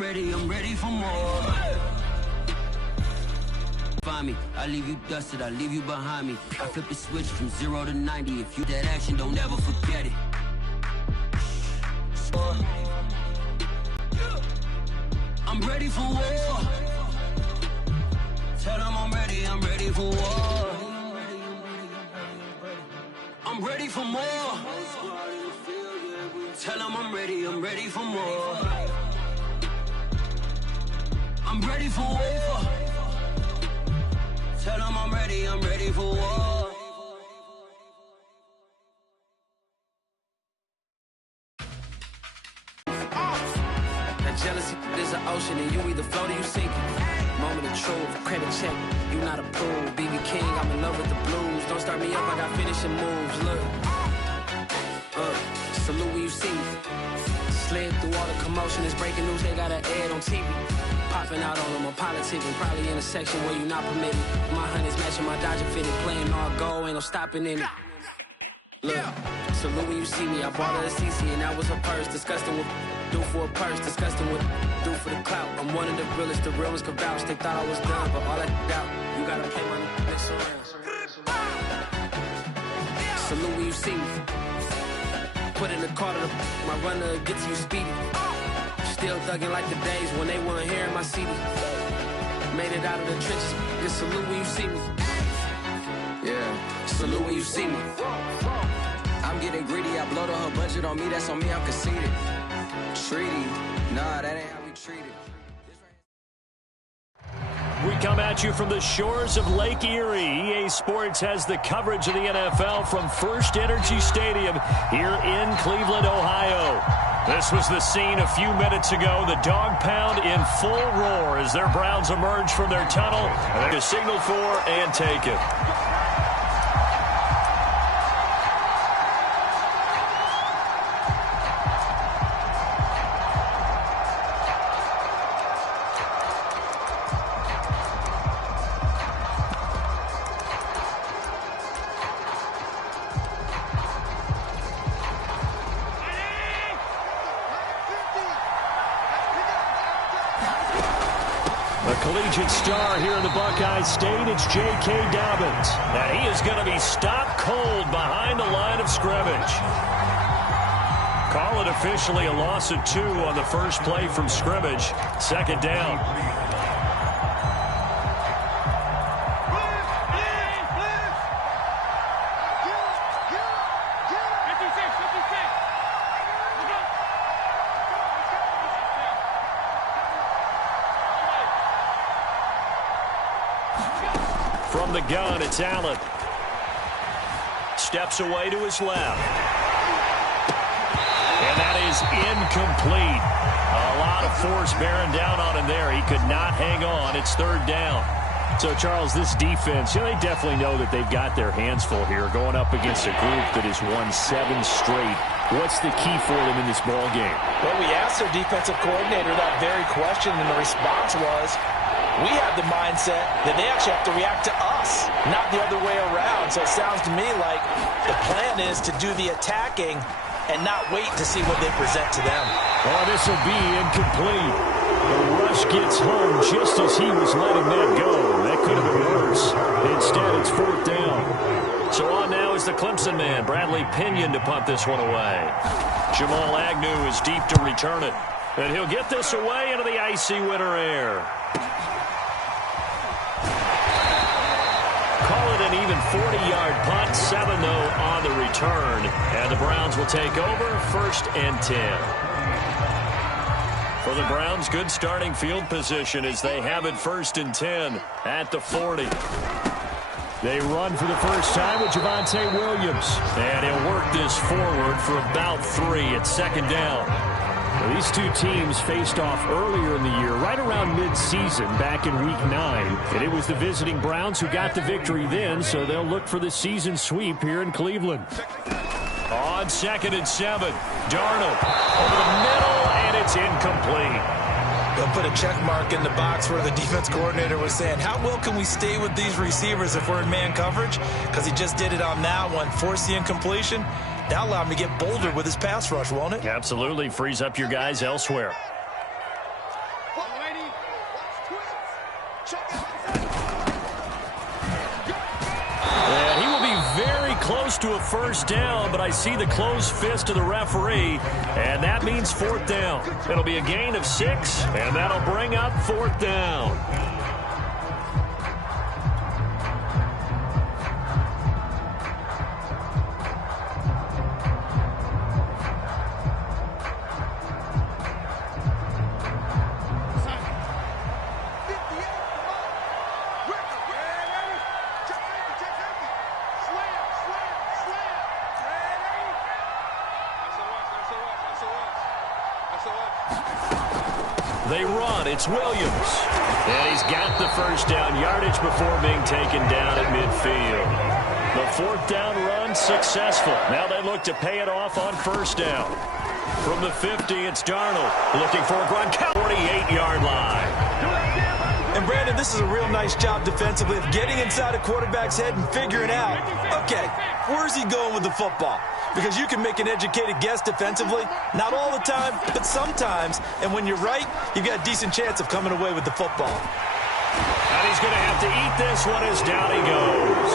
I'm ready for more. Find me, I leave you dusted, I leave you behind me. I flip the switch from 0 to 90. If you that action, don't ever forget it. I'm ready for war. Tell them I'm ready for war. I'm ready for more. Tell them I'm ready for more. I'm ready for war. Tell them I'm ready for war. That jealousy is an ocean and you either float or you sink it. Moment of truth, credit check, you not approved. BB King, I'm in love with the blues. Don't start me up, I got finishing moves, look. Salute when you see me. Slid through all the commotion, it's breaking news, they got an ad on TV. Popping out on them, I'm politicking, probably in a section where you not permitted. My honey's matching my Dodger fitted, playing all goal, ain't no stopping in it. Look, salute when you see me, I bought her a CC and that was her purse. Disgusting with do for a purse, disgusting with do for the clout. I'm one of the realest, the realest could vouch. They thought I was done, but all that doubt, you gotta play my next around. Salute when you see me. Put in the car to my runner gets you speedy. Still thugging like the days when they weren't here in my CD. Made it out of the trenches. Just salute when you see me. Yeah, salute when you see me. I'm getting greedy. I blowed her budget on me. That's on me. I'm conceited. Treaty. Nah, that ain't how we treat it. We come at you from the shores of Lake Erie. EA Sports has the coverage of the NFL from First Energy Stadium here in Cleveland, Ohio. This was the scene a few minutes ago. The dog pound in full roar as their Browns emerge from their tunnel and they signal for and take it. Collegiate star here in the Buckeye State, it's J.K. Dobbins. And he is going to be stopped cold behind the line of scrimmage. Call it officially a loss of 2 on the first play from scrimmage. Second down. From the gun, it's Allen. Steps away to his left. And that is incomplete. A lot of force bearing down on him there. He could not hang on. It's third down. So, Charles, this defense, they definitely know that they've got their hands full here going up against a group that has won 7 straight. What's the key for them in this ball game? Well, we asked their defensive coordinator that very question, and the response was, we have the mindset that they actually have to react to us, not the other way around. So it sounds to me like the plan is to do the attacking and not wait to see what they present to them. Oh, this will be incomplete. The rush gets home just as he was letting that go. That could have been worse. Instead, it's fourth down. So on now is the Clemson man, Bradley Pinion, to punt this one away. Jamal Agnew is deep to return it. And he'll get this away into the icy winter air. Call it an even 40-yard punt, 7 though on the return. And the Browns will take over, 1st and 10. For the Browns, good starting field position as they have it 1st and 10 at the 40. They run for the first time with Javonte Williams. And he'll work this forward for about 3 at 2nd down. Well, these two teams faced off earlier in the year, right around mid-season, back in Week 9. And it was the visiting Browns who got the victory then, so they'll look for the season sweep here in Cleveland. On 2nd and 7, Darnold over the middle, and it's incomplete. They'll put a check mark in the box where the defense coordinator was saying, how well can we stay with these receivers if we're in man coverage? Because he just did it on that one, forced the incompletion. That'll allow him to get bolder with his pass rush, won't it? Absolutely. Frees up your guys elsewhere. close to a first down, but I see the closed fist of the referee, and that means fourth down. It'll be a gain of 6, and that'll bring up fourth down. They run. It's Williams. And he's got the first down yardage before being taken down at midfield. The fourth down run successful. Now they look to pay it off on first down. From the 50, it's Darnold looking for a run. 48-yard line. And Brandon, this is a real nice job defensively of getting inside a quarterback's head and figuring out, okay, where's he going with the football? Because you can make an educated guess defensively, not all the time, but sometimes. And when you're right, you've got a decent chance of coming away with the football. And he's going to have to eat this one as down he goes.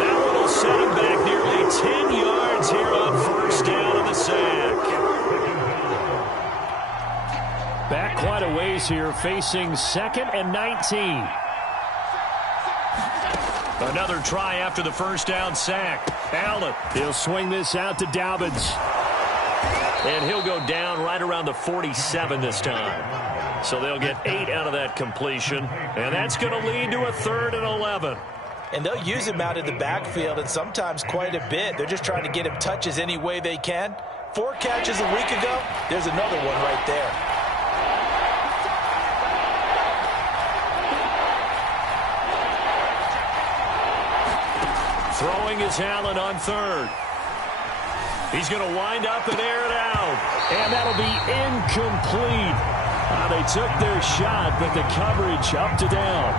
That one will set him back nearly 10 yards here on first down of the sack. Back quite a ways here, facing 2nd and 19. Another try after the first down sack. Allen, he'll swing this out to Dobbins. And he'll go down right around the 47 this time. So they'll get 8 out of that completion. And that's going to lead to a 3rd and 11. And they'll use him out in the backfield, and sometimes quite a bit. They're just trying to get him touches any way they can. 4 catches a week ago. There's another one right there. Throwing is Allen on 3rd. He's going to wind up and air it out. And that'll be incomplete. They took their shot, but the coverage up to down.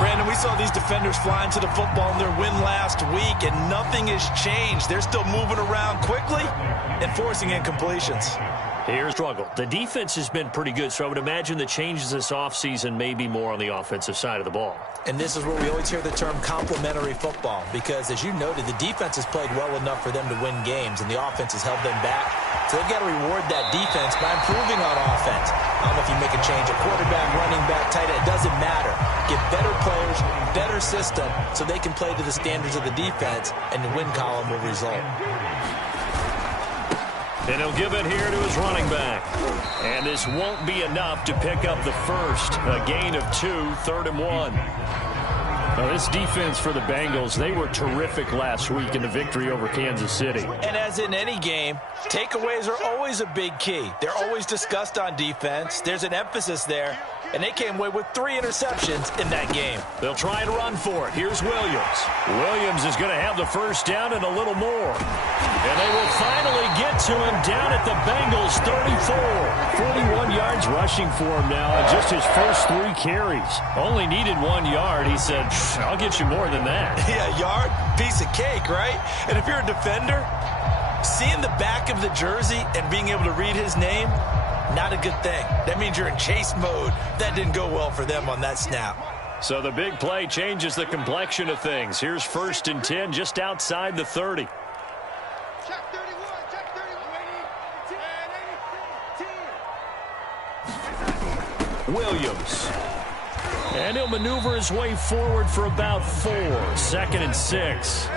Brandon, we saw these defenders flying to the football in their win last week, and nothing has changed. They're still moving around quickly and forcing incompletions. Here's struggle. The defense has been pretty good, so I would imagine the changes this offseason may be more on the offensive side of the ball. And this is where we always hear the term complementary football, because, as you noted, the defense has played well enough for them to win games, and the offense has held them back. So they've got to reward that defense by improving on offense. I don't know if you make a change, a quarterback, running back, tight end, it doesn't matter. Get better players, better system, so they can play to the standards of the defense, and the win column will result. And he'll give it here to his running back. And this won't be enough to pick up the first. A gain of 2, 3rd and 1. Now, this defense for the Bengals, they were terrific last week in the victory over Kansas City. And as in any game, takeaways are always a big key. They're always discussed on defense. There's an emphasis there. And they came away with 3 interceptions in that game. They'll try and run for it. Here's Williams. Williams is going to have the first down and a little more. And they will finally get to him down at the Bengals 34. 41 yards rushing for him now on just his first 3 carries. Only needed 1 yard. He said, I'll get you more than that. Yeah, yard, piece of cake, right? And if you're a defender, seeing the back of the jersey and being able to read his name, not a good thing. That means you're in chase mode. That didn't go well for them on that snap. So the big play changes the complexion of things. Here's 1st and 10 just outside the 30. Check 31, check 31. Williams. And he'll maneuver his way forward for about 4. 2nd and 6.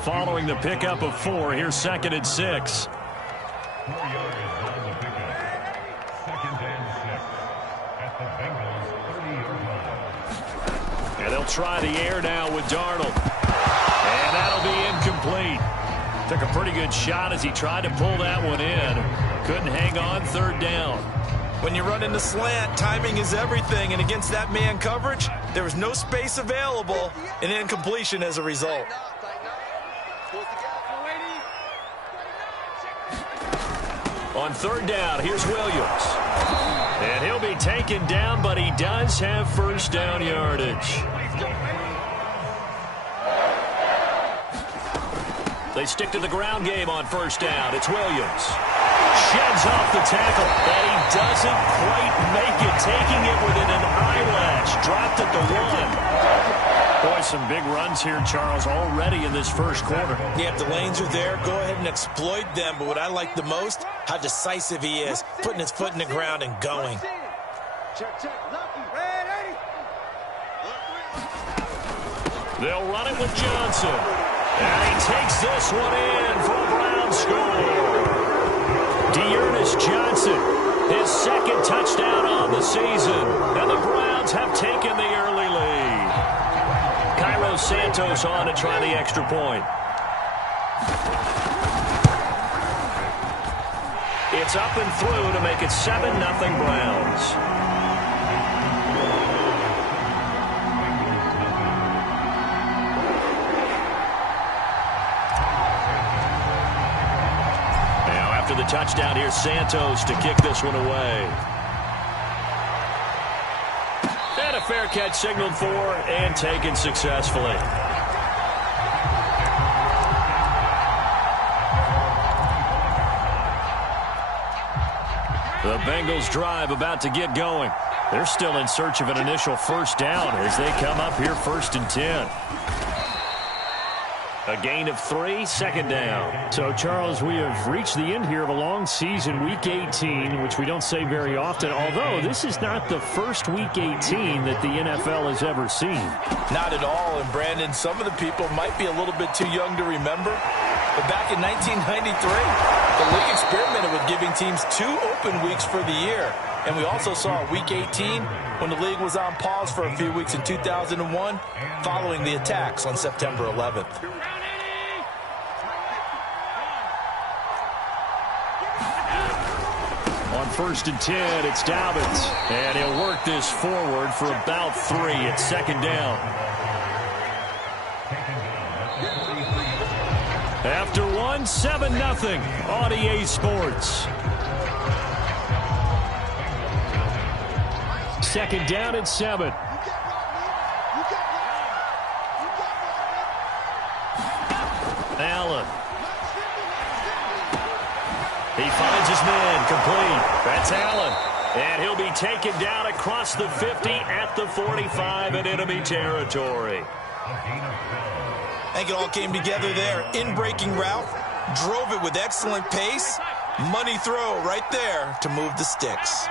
Following the pickup of 4, here's 2nd and 6. And they'll try the air now with Darnold. And that'll be incomplete. Took a pretty good shot as he tried to pull that one in. Couldn't hang on 3rd down. When you run in the slant, timing is everything. And against that man coverage, there was no space available. And incompletion as a result. On 3rd down, here's Williams. And he'll be taken down, but he does have first down yardage. They stick to the ground game on first down. It's Williams. Sheds off the tackle, and he doesn't quite make it, taking it within an eyelash. Dropped at the 1. Boy, some big runs here, Charles, already in this first quarter. Yeah, if the lanes are there, go ahead and exploit them. But what I like the most, how decisive he is, putting his foot in the ground and going. Check, check. Lucky. Ready. They'll run it with Johnson. And he takes this one in for a Brown score. Dearness Johnson, his second touchdown on the season. And the Browns have taken the early lead. Cairo Santos on to try the extra point. It's up and through to make it 7-0 Browns. Now after the touchdown, here's Santos to kick this one away. And a fair catch signaled for and taken successfully. The Bengals drive about to get going. They're still in search of an initial first down as they come up here 1st and 10. A gain of 3, second down. So, Charles, we have reached the end here of a long season, Week 18, which we don't say very often, although this is not the first Week 18 that the NFL has ever seen. Not at all. And, Brandon, some of the people might be a little bit too young to remember. But back in 1993, the league experimented with giving teams 2 open weeks for the year. And we also saw Week 18 when the league was on pause for a few weeks in 2001 following the attacks on September 11th. On 1st and 10, it's Dobbins. And he'll work this forward for about 3 at second down. After 1, 7-0 on EA Sports. Second down and 7. Allen. He finds his man, complete. That's Allen. And he'll be taken down across the 50 at the 45 and enemy territory. I think it all came together there. In-breaking route, drove it with excellent pace. Money throw right there to move the sticks.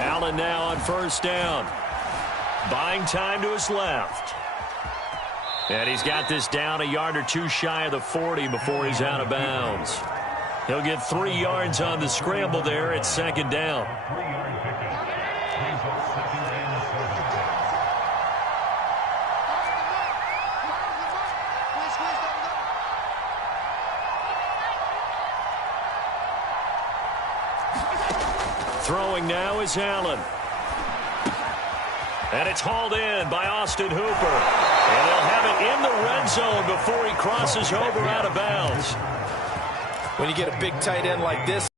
Allen now on first down. Buying time to his left. And he's got this down a yard or 2 shy of the 40 before he's out of bounds. He'll get 3 yards on the scramble there at second down. Throwing now is Allen. And it's hauled in by Austin Hooper. And they'll have it in the red zone before he crosses over out of bounds. When you get a big tight end like this,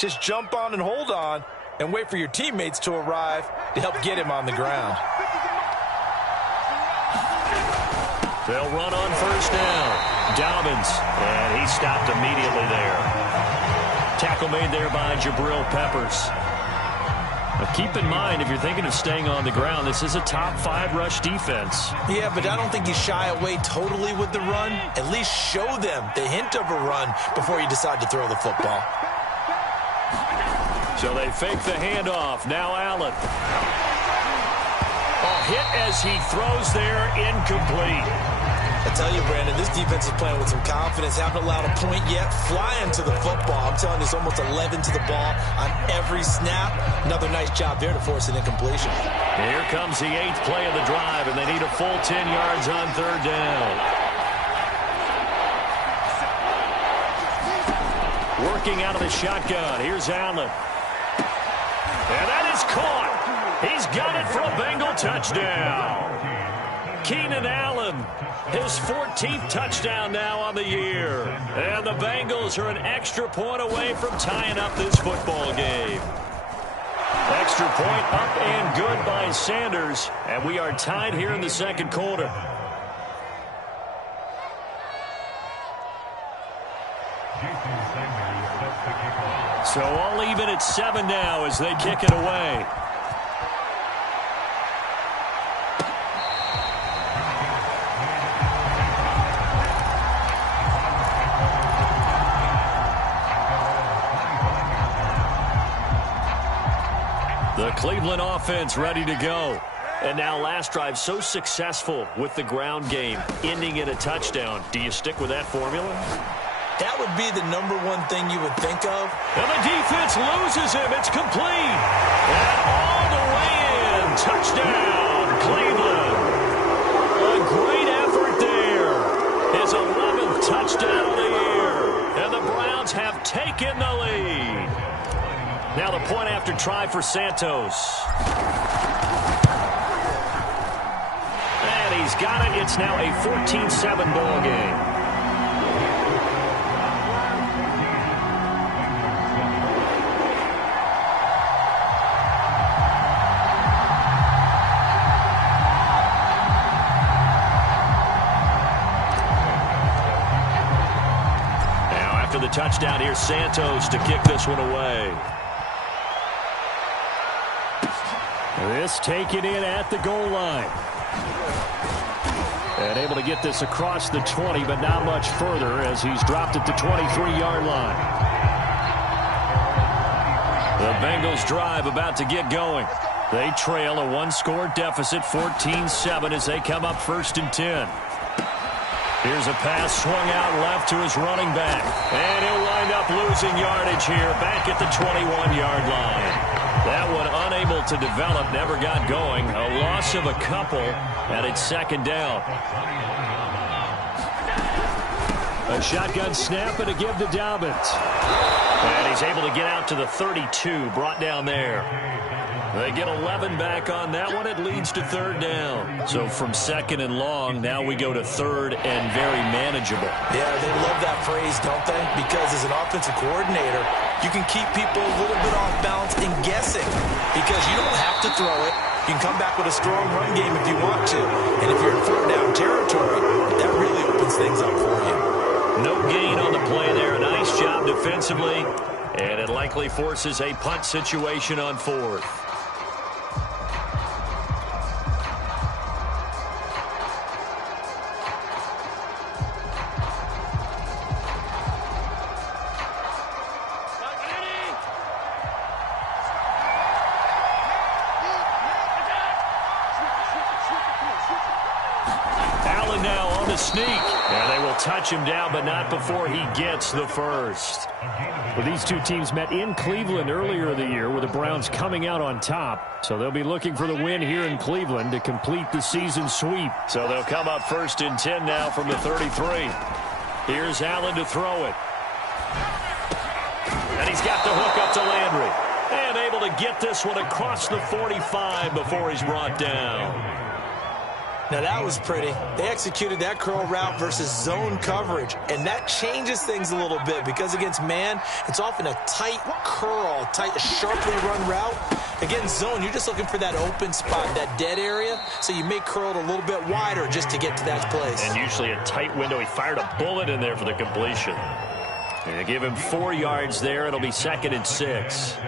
just jump on and hold on and wait for your teammates to arrive to help get him on the ground. They'll run on first down. Dobbins, and he stopped immediately there. Tackle made there by Jabril Peppers. Now keep in mind, if you're thinking of staying on the ground, this is a top 5 rush defense. Yeah, but I don't think you shy away totally with the run. At least show them the hint of a run before you decide to throw the football. So they fake the handoff. Now Allen. A hit as he throws there, incomplete. I tell you, Brandon, this defense is playing with some confidence. Haven't allowed a point yet. Flying to the football. I'm telling you, it's almost 11 to the ball on every snap. Another nice job there to force an incompletion. Here comes the 8th play of the drive, and they need a full 10 yards on third down. Working out of the shotgun. Here's Allen. And that is caught. He's got it for a Bengal touchdown. Keenan Allen, his 14th touchdown now on the year. And the Bengals are an extra point away from tying up this football game. Extra point up and good by Sanders. And we are tied here in the second quarter. So all even at 7 now as they kick it away. The Cleveland offense ready to go. And now last drive so successful with the ground game, ending in a touchdown. Do you stick with that formula? That would be the #1 thing you would think of. And the defense loses him. It's complete. And all the way in. Touchdown, Cleveland. A great effort there. His 11th touchdown of the year. And the Browns have taken the lead. Now the point after try for Santos. And he's got it. It's now a 14-7 ball game. Now after the touchdown, here's Santos to kick this one away. This taken in at the goal line. And able to get this across the 20, but not much further as he's dropped at the 23-yard line. The Bengals drive about to get going. They trail a 1-score deficit, 14-7, as they come up 1st and 10. Here's a pass swung out left to his running back. And he'll wind up losing yardage here back at the 21-yard line. That one unable to develop, never got going. A loss of a couple, and it's 2nd down. A shotgun snap and a give to Dobbins. And he's able to get out to the 32, brought down there. They get 11 back on that one. It leads to 3rd down. So from 2nd and long, now we go to 3rd and very manageable. Yeah, they love that phrase, don't they? Because as an offensive coordinator, you can keep people a little bit off balance and guessing because you don't have to throw it. You can come back with a strong run game if you want to. And if you're in 4th down territory, that really opens things up for you. No gain on the play there. A nice job defensively. And it likely forces a punt situation on 4th. Sneak, and they will touch him down, but not before he gets the first. Well, these two teams met in Cleveland earlier in the year with the Browns coming out on top. So they'll be looking for the win here in Cleveland to complete the season sweep. So they'll come up 1st and 10 now from the 33. Here's Allen to throw it. And he's got the hook up to Landry. And able to get this one across the 45 before he's brought down. Now that was pretty. They executed that curl route versus zone coverage, and that changes things a little bit because against man, it's often a tight curl, tight, sharply run route. Against zone, you're just looking for that open spot, that dead area, so you may curl it a little bit wider just to get to that place. And usually a tight window. He fired a bullet in there for the completion. And they give him 4 yards there. It'll be 2nd and 6.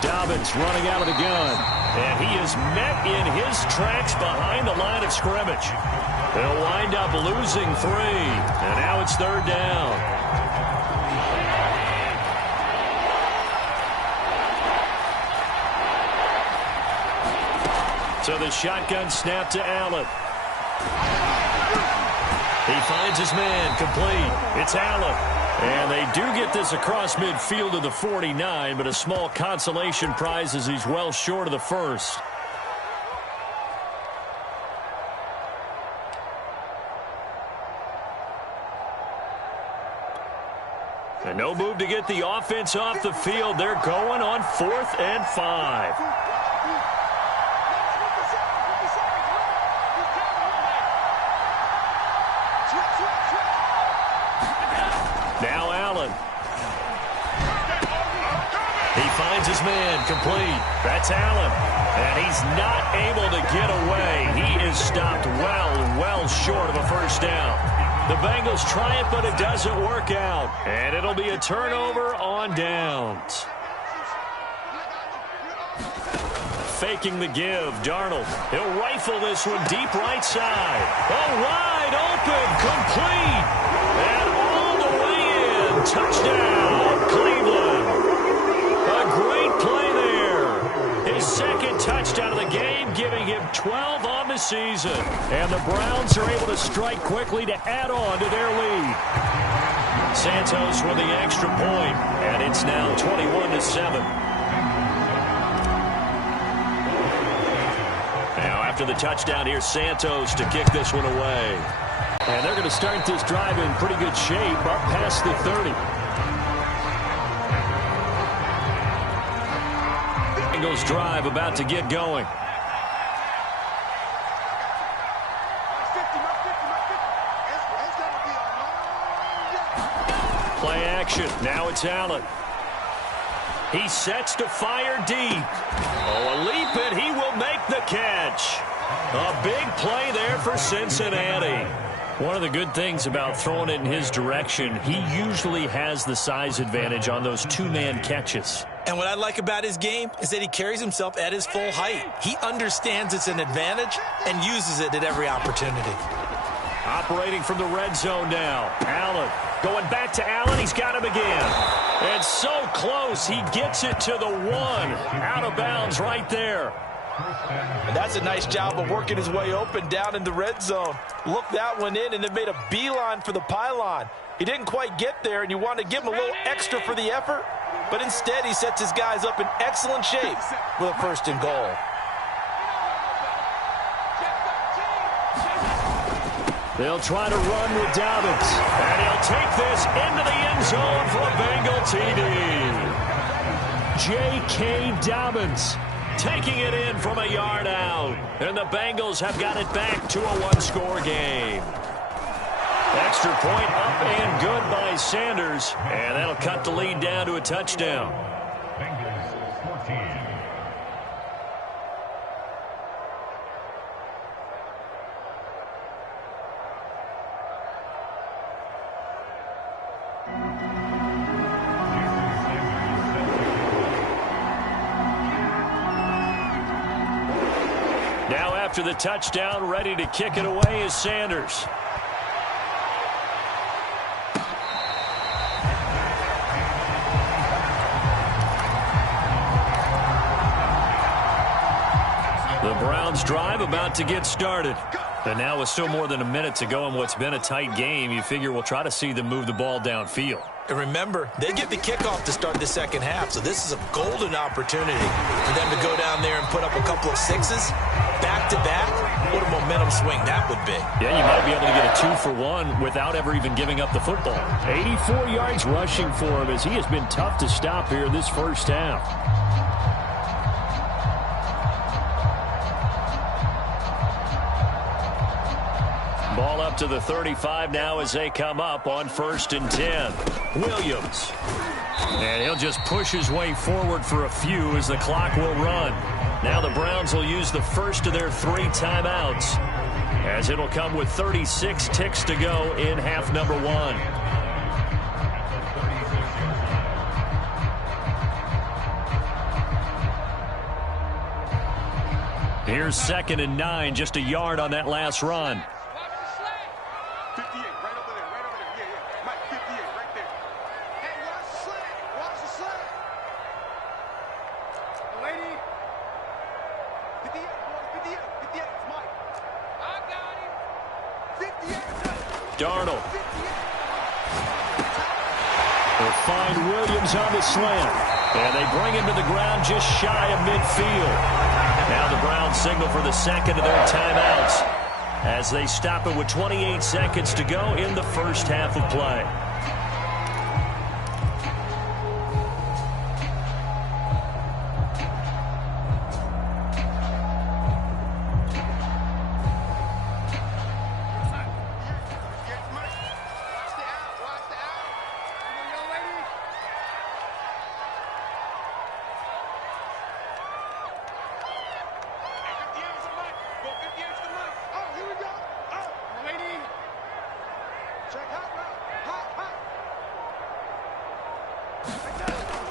Dobbins running out of the gun. And he is met in his tracks behind the line of scrimmage. They'll wind up losing 3. And now it's 3rd down. So the shotgun snap to Allen. He finds his man, complete. It's Allen. And they do get this across midfield to the 49, but a small consolation prize as he's well short of the first. And no move to get the offense off the field. They're going on 4th and 5. Now Allen. He finds his man complete. That's Allen. And he's not able to get away. He is stopped well short of a first down. The Bengals try it, but it doesn't work out. And it'll be a turnover on downs. Faking the give, Darnold. He'll rifle this one deep right side. Oh, wide open, complete. And all the way in. Touchdown, Cleveland. A great play there. His second touchdown of the game, giving him 12 on the season. And the Browns are able to strike quickly to add on to their lead. Santos with the extra point, and it's now 21-7. After the touchdown, here's Santos to kick this one away. And they're going to start this drive in pretty good shape, up past the 30. Bengals drive about to get going. Play action. Now it's Allen. He sets to fire deep. Oh, a leap, and he will make the catch. A big play there for Cincinnati. One of the good things about throwing it in his direction, he usually has the size advantage on those two-man catches. And what I like about his game is that he carries himself at his full height. He understands it's an advantage and uses it at every opportunity. Operating from the red zone now. Allen going back to Allen. He's got him again. And so close. He gets it to the one. Out of bounds right there. And that's a nice job of working his way open down in the red zone. Looked that one in and then made a beeline for the pylon. He didn't quite get there, and you want to give him a little extra for the effort. But instead, he sets his guys up in excellent shape with a first and goal. They'll try to run with Dobbins. And he'll take this into the end zone for a Bengal TD. J.K. Dobbins taking it in from a yard out. And the Bengals have got it back to a one-score game. Extra point up and good by Sanders. And that'll cut the lead down to a touchdown. Bengals 14. Now after the touchdown, ready to kick it away is Sanders. The Browns drive about to get started. And now with still more than a minute to go in what's been a tight game, you figure we'll try to see them move the ball downfield. And remember, they get the kickoff to start the second half, so this is a golden opportunity for them to go down there and put up a couple of sixes back-to-back. What a momentum swing that would be. Yeah, you might be able to get a 2-for-1 without ever even giving up the football. 84 yards rushing for him as he has been tough to stop here this first half. Ball up to the 35 now as they come up on 1st and 10. Williams. And he'll just push his way forward for a few as the clock will run. Now the Browns will use the first of their 3 timeouts as it'll come with 36 ticks to go in half number 1. Here's 2nd and 9, just a yard on that last run. Darnold. They'll find Williams on the slant. And they bring him to the ground just shy of midfield. Now the Browns signal for the second of their timeouts as they stop it with 28 seconds to go in the first half of play.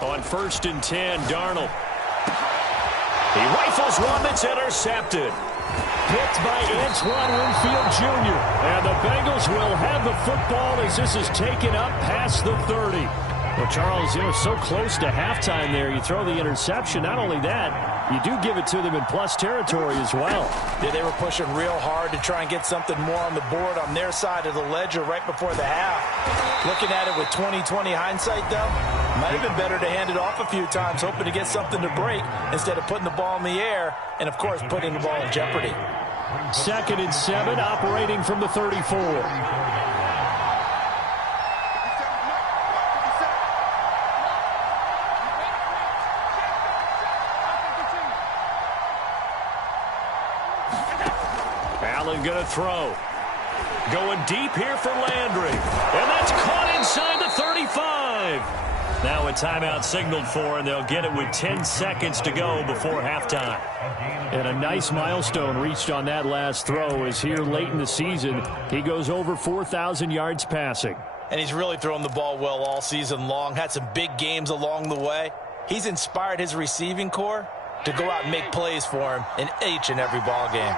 On 1st and 10, Darnold. He rifles one that's intercepted. Picked by Antoine Winfield Jr. And the Bengals will have the football as this is taken up past the 30. Well, Charles, so close to halftime there. You throw the interception. Not only that, you do give it to them in plus territory as well. Yeah, they were pushing real hard to try and get something more on the board on their side of the ledger right before the half. Looking at it with 20/20 hindsight, though, might have been better to hand it off a few times, hoping to get something to break instead of putting the ball in the air and, of course, putting the ball in jeopardy. 2nd and 7, operating from the 34. Allen going to throw. Going deep here for Landry. And that's caught inside the 35. Now a timeout signaled for, and they'll get it with 10 seconds to go before halftime. And a nice milestone reached on that last throw as here late in the season, he goes over 4,000 yards passing. And he's really thrown the ball well all season long. Had some big games along the way. He's inspired his receiving corps to go out and make plays for him in each and every ball game.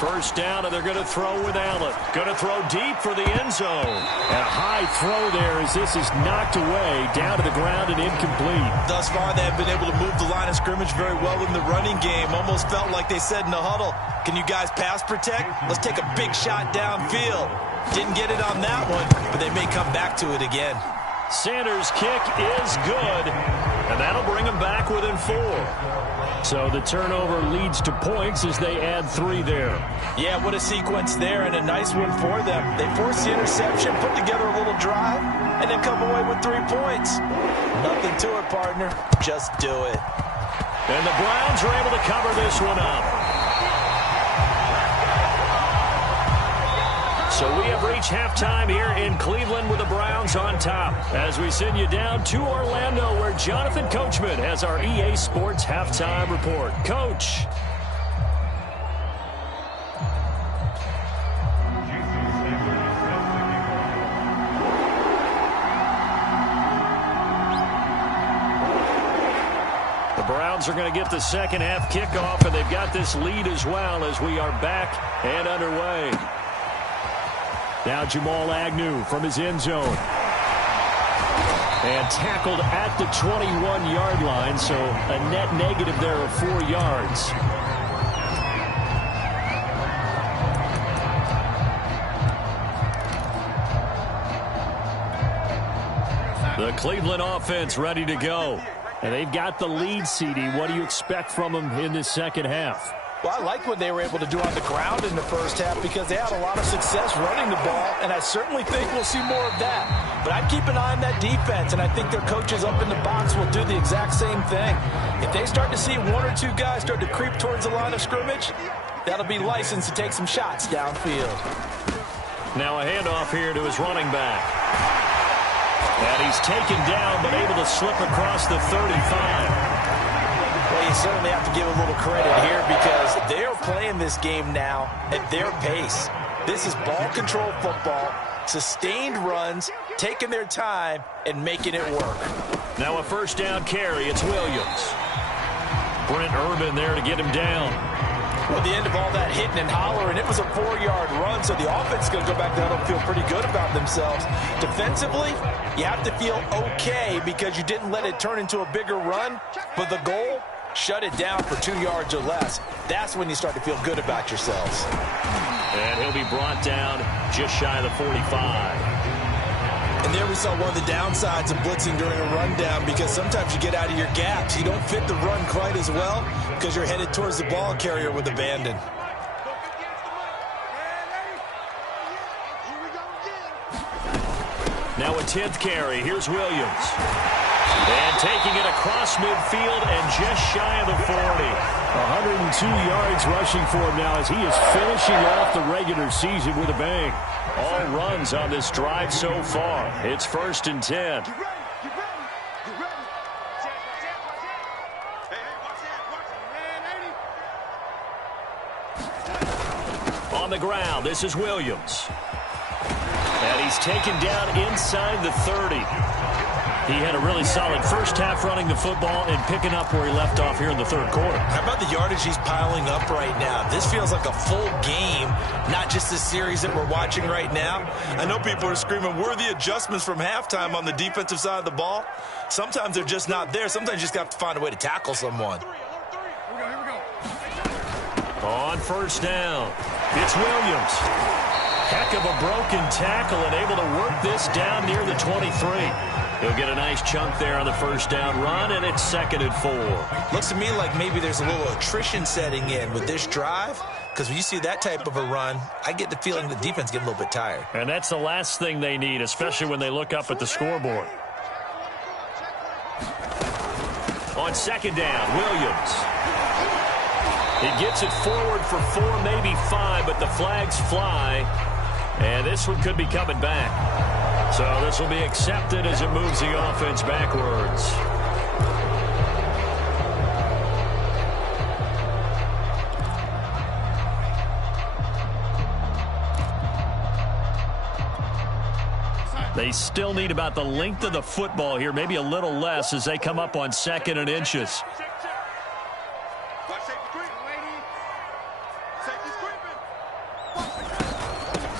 1st down, and they're going to throw with Allen. Going to throw deep for the end zone. And a high throw there as this is knocked away, down to the ground and incomplete. Thus far, they have been able to move the line of scrimmage very well in the running game. Almost felt like they said in the huddle, can you guys pass protect? Let's take a big shot downfield. Didn't get it on that one, but they may come back to it again. Sanders' kick is good, and that'll bring them back within 4. So the turnover leads to points as they add 3 there. Yeah, what a sequence there, and a nice one for them. They force the interception, put together a little drive, and then come away with 3 points. Nothing to it, partner. Just do it. And the Browns are able to cover this one up. So we have reached halftime here in Cleveland with the Browns on top. As we send you down to Orlando, where Jonathan Coachman has our EA Sports halftime report. Coach. The Browns are going to get the second half kickoff, and they've got this lead as well as we are back and underway. Now Jamal Agnew from his end zone. And tackled at the 21-yard line, so a net negative there of 4 yards. The Cleveland offense ready to go. And they've got the lead, CD. What do you expect from them in this second half? Well, I like what they were able to do on the ground in the first half because they had a lot of success running the ball, and I certainly think we'll see more of that. But I'd keep an eye on that defense, and I think their coaches up in the box will do the exact same thing. If they start to see 1 or 2 guys start to creep towards the line of scrimmage, that'll be licensed to take some shots downfield. Now a handoff here to his running back. And he's taken down, but able to slip across the 35. Well, you certainly have to give a little credit here because they are playing this game now at their pace. This is ball control football, sustained runs, taking their time, and making it work. Now a 1st down carry. It's Williams. Brent Urban there to get him down. Well, the end of all that hitting and hollering, it was a 4-yard run, so the offense is going to go back down and feel pretty good about themselves. Defensively, you have to feel okay because you didn't let it turn into a bigger run, but the goal, shut it down for 2 yards or less. That's when you start to feel good about yourselves. And he'll be brought down just shy of the 45. And there we saw one of the downsides of blitzing during a rundown because sometimes you get out of your gaps. You don't fit the run quite as well because you're headed towards the ball carrier with abandon. Now a 10th carry. Here's Williams. And taking it across midfield and just shy of the 40. 102 yards rushing for him now as he is finishing off the regular season with a bang. All runs on this drive so far. It's 1st and 10. On the ground, this is Williams. And he's taken down inside the 30. He had a really solid first half running the football and picking up where he left off here in the third quarter. How about the yardage he's piling up right now? This feels like a full game, not just the series that we're watching right now. I know people are screaming, worthy adjustments from halftime on the defensive side of the ball. Sometimes they're just not there. Sometimes you just have to find a way to tackle someone. On first down, it's Williams. Heck of a broken tackle and able to work this down near the 23. He'll get a nice chunk there on the first down run, and it's 2nd and 4. Looks to me like maybe there's a little attrition setting in with this drive, because when you see that type of a run, I get the feeling the defense getting a little bit tired. And that's the last thing they need, especially when they look up at the scoreboard. On 2nd down, Williams. He gets it forward for 4, maybe 5, but the flags fly, and this one could be coming back. So this will be accepted as it moves the offense backwards. They still need about the length of the football here, maybe a little less as they come up on 2nd and inches.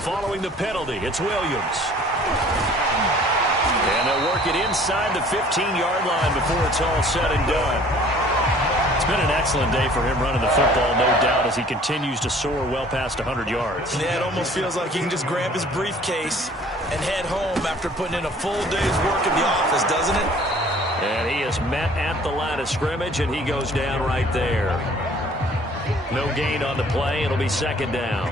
Following the penalty, it's Williams. And they'll work it inside the 15-yard line before it's all said and done. It's been an excellent day for him running the football, no doubt, as he continues to soar well past 100 yards. Yeah, it almost feels like he can just grab his briefcase and head home after putting in a full day's work in the office, doesn't it? And he is met at the line of scrimmage, and he goes down right there. No gain on the play. It'll be 2nd down.